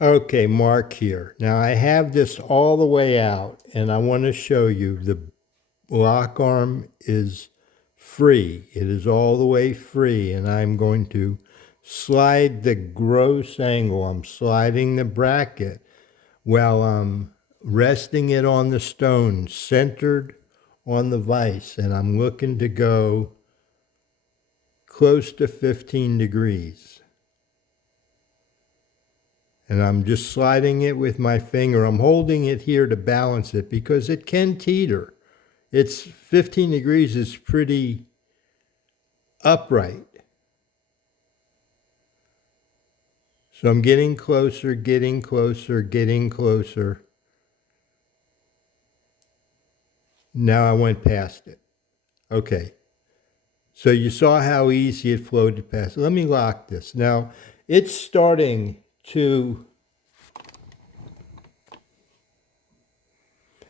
Okay, Mark here. Now I have this all the way out and I want to show you the lock arm is free. It is all the way free and I'm going to slide the gross angle. I'm sliding the bracket while I'm resting it on the stone centered on the vise and I'm looking to go close to 15 degrees. And I'm just sliding it with my finger. I'm holding it here to balance it because it can teeter. It's 15 degrees is pretty upright. So I'm getting closer, getting closer, getting closer. Now I went past it. Okay. So you saw how easy it floated past. Let me lock this. Now it's starting to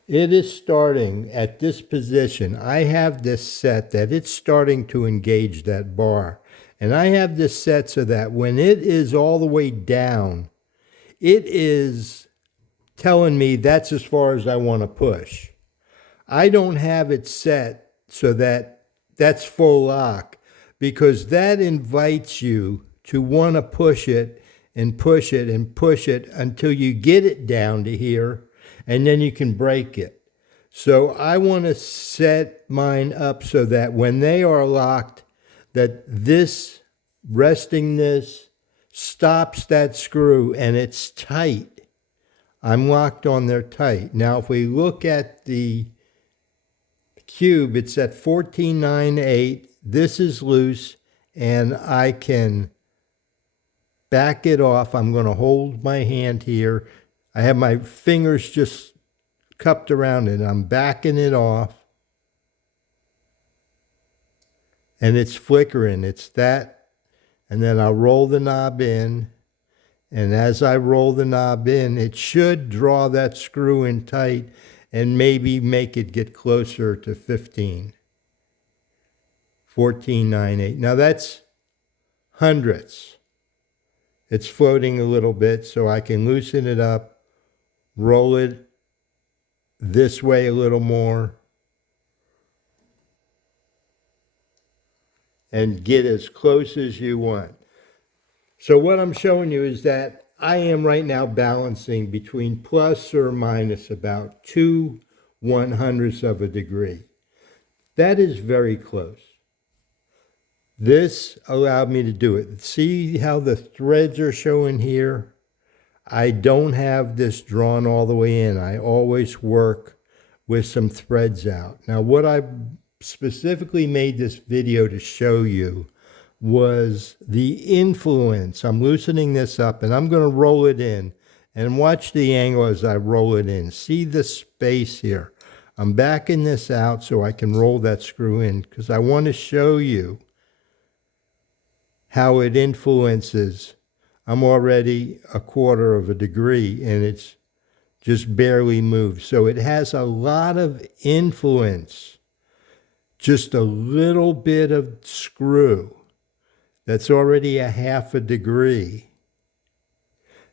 It is starting at this position. I have this set that it's starting to engage that bar. And I have this set so that when it is all the way down, it is telling me that's as far as I want to push. I don't have it set so that that's full lock because that invites you to want to push it and push it and push it until you get it down to here and then you can break it. So I want to set mine up so that when they are locked, that this resting this stops that screw and it's tight. I'm locked on there tight. Now if we look at the cube, it's at 1498. This is loose and I can back it off. I'm going to hold my hand here. I have my fingers just cupped around it. I'm backing it off. And it's flickering. It's that. And then I'll roll the knob in. And as I roll the knob in, it should draw that screw in tight and maybe make it get closer to 15. 1498. Now that's hundredths. It's floating a little bit, so I can loosen it up, roll it this way a little more, and get as close as you want. So what I'm showing you is that I am right now balancing between plus or minus about 2/100ths of a degree. That is very close. This allowed me to do it. See how the threads are showing here? I don't have this drawn all the way in. I always work with some threads out. Now, what I specifically made this video to show you was the influence. I'm loosening this up and I'm going to roll it in and watch the angle as I roll it in. See the space here. I'm backing this out so I can roll that screw in because I want to show you how it influences. I'm already 1/4 of a degree and it's just barely moved. So it has a lot of influence. Just a little bit of screw. That's already 1/2 degree.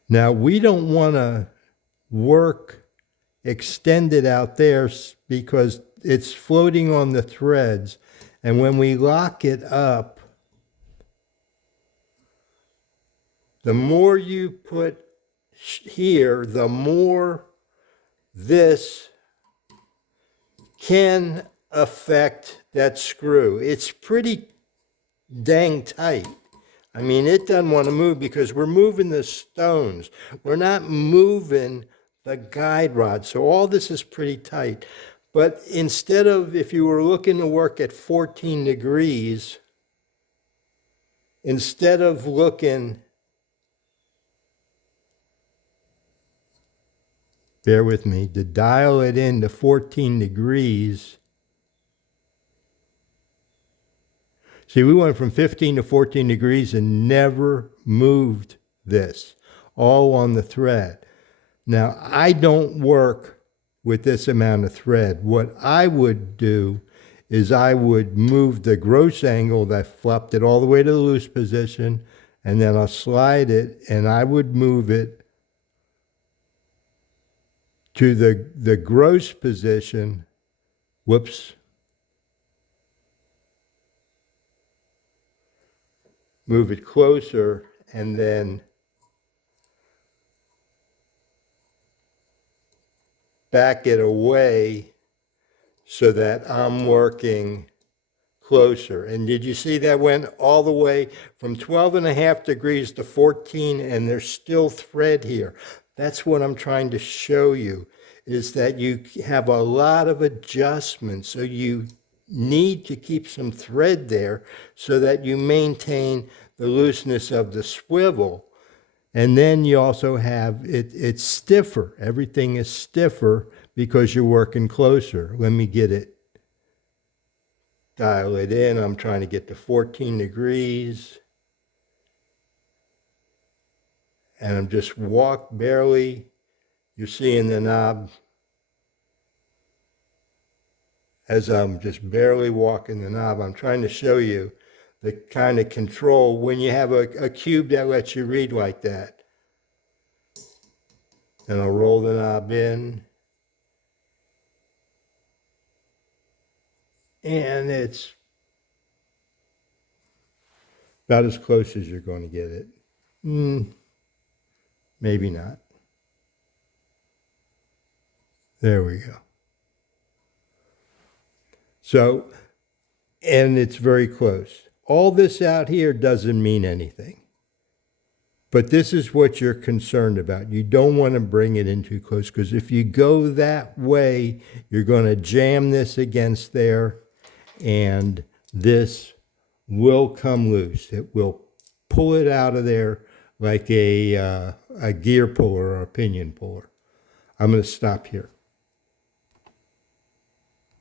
Now we don't want to work extended out there because it's floating on the threads. And when we lock it up, the more you put here, the more this can affect that screw. It's pretty dang tight. I mean, it doesn't want to move because we're moving the stones. We're not moving the guide rod. So all this is pretty tight. But instead of, if you were looking to work at 14 degrees, instead of looking, bear with me, to dial it in to 14 degrees. See, we went from 15 to 14 degrees and never moved this, all on the thread. Now, I don't work with this amount of thread. What I would do is I would move the gross angle that flopped it all the way to the loose position, and then I'll slide it, and I would move it to the gross position. Whoops. Move it closer and then back it away so that I'm working closer. And did you see that went all the way from 12.5 degrees to 14, and there's still thread here? That's what I'm trying to show you, is that you have a lot of adjustments. So you need to keep some thread there so that you maintain the looseness of the swivel. And then you also have it's stiffer. Everything is stiffer because you're working closer. Let me get it, dial it in. I'm trying to get to 14 degrees. And I'm just barely, you're seeing the knob as I'm just barely walking the knob. I'm trying to show you the kind of control when you have a cube that lets you read like that. And I'll roll the knob in. And it's about as close as you're going to get it. Maybe not. There we go. So, and it's very close. All this out here doesn't mean anything. But this is what you're concerned about. You don't want to bring it in too close, because if you go that way, you're going to jam this against there, and this will come loose. It will pull it out of there like a gear puller or a pinion puller. I'm going to stop here.